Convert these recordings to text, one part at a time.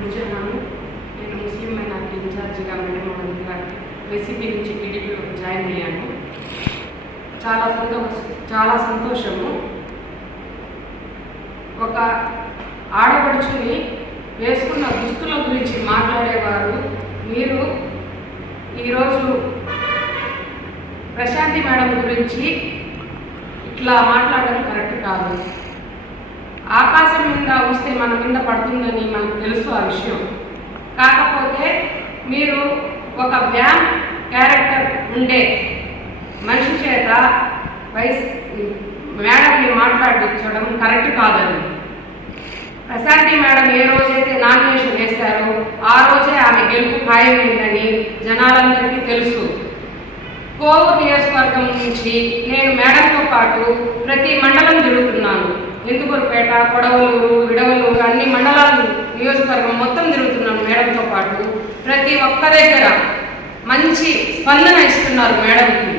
గుడిజన్నాను నేను Muslim minority ఇన్ఛార్జిగా madam మన రెసిపీ నుంచి టీడీపీలో జాయిన్ అయ్యాను. చాలా సంతోష చాలా సంతోషము. ఒక ఆడపడుచుని వేసుకున్న దుస్తుల గురించి మాట్లాడేవారు. మీరు ఈరోజు ప్రశాంతి మేడం గురించి ఇట్లా మాట్లాడడం కరెక్ట్ కాదు. ఆకాశం వస్తే మన మీద పడుతుందని మనకు తెలుసు ఆ విషయం. కాకపోతే మీరు ఒక వ్యాన్ క్యారెక్టర్ ఉండే మనిషి చేత వైస్ మేడంని మాట్లాడించడం కరెక్ట్ కాదని ప్రశాంతి మేడం ఏ రోజైతే నామినేషన్ వేశారో ఆ రోజే ఆమె గెలుపు ఖాయమైందని జనాలందరికీ తెలుసు. కోవూరు నియోజకవర్గం నుంచి నేను మేడంతో పాటు ప్రతి మండలం తిరుగుతున్నాను. ఇందుకూరుపేట కొడవలూరు విడవలూరు అన్ని మండలాలు నియోజకవర్గం మొత్తం తిరుగుతున్నాను మేడంతో పాటు. ప్రతి ఒక్క దగ్గర మంచి స్పందన ఇస్తున్నారు మేడంకి.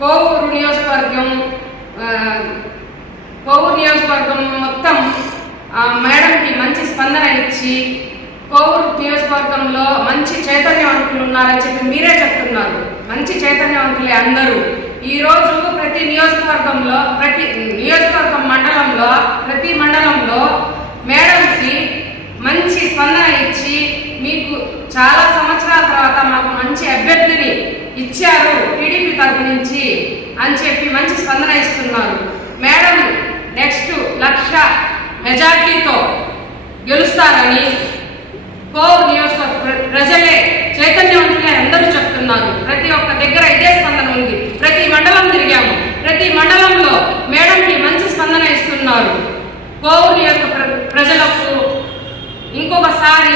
కోవూరు నియోజకవర్గం కోవూరు నియోజకవర్గం మొత్తం మేడంకి మంచి స్పందన ఇచ్చి కోవూరు నియోజకవర్గంలో మంచి చైతన్యవంతులు ఉన్నారని చెప్పి మీరే చెప్తున్నారు. మంచి చైతన్యవంతులే అందరూ. ఈ రోజు ప్రతి నియోజకవర్గంలో ప్రతి నియోజకవర్గం మండలంలో ప్రతి మండలంలో మేడంకి మంచి స్పందన ఇచ్చి మీకు చాలా సంవత్సరాల తర్వాత మాకు మంచి అభ్యర్థిని ఇచ్చారు టీడీపీ తరపు నుంచి అని చెప్పి మంచి స్పందన ఇస్తున్నారు. మేడం నెక్స్ట్ లక్ష మెజార్టీతో గెలుస్తారని కోవ్ నియోజకవర్గ ప్ర- ప్రజలే చైతన్యవంతులే అందరూ చెప్తున్నారు ప్రతి ఒక్క దగ్గర ఇదే స్పందన ఉంది ప్రతి మండలం తిరిగాము ప్రతి మండలంలో మేడంకి మంచి స్పందన ఇస్తున్నారు. కోవూరు యొక్క ప్ర- ప్రజలకు ఇంకొకసారి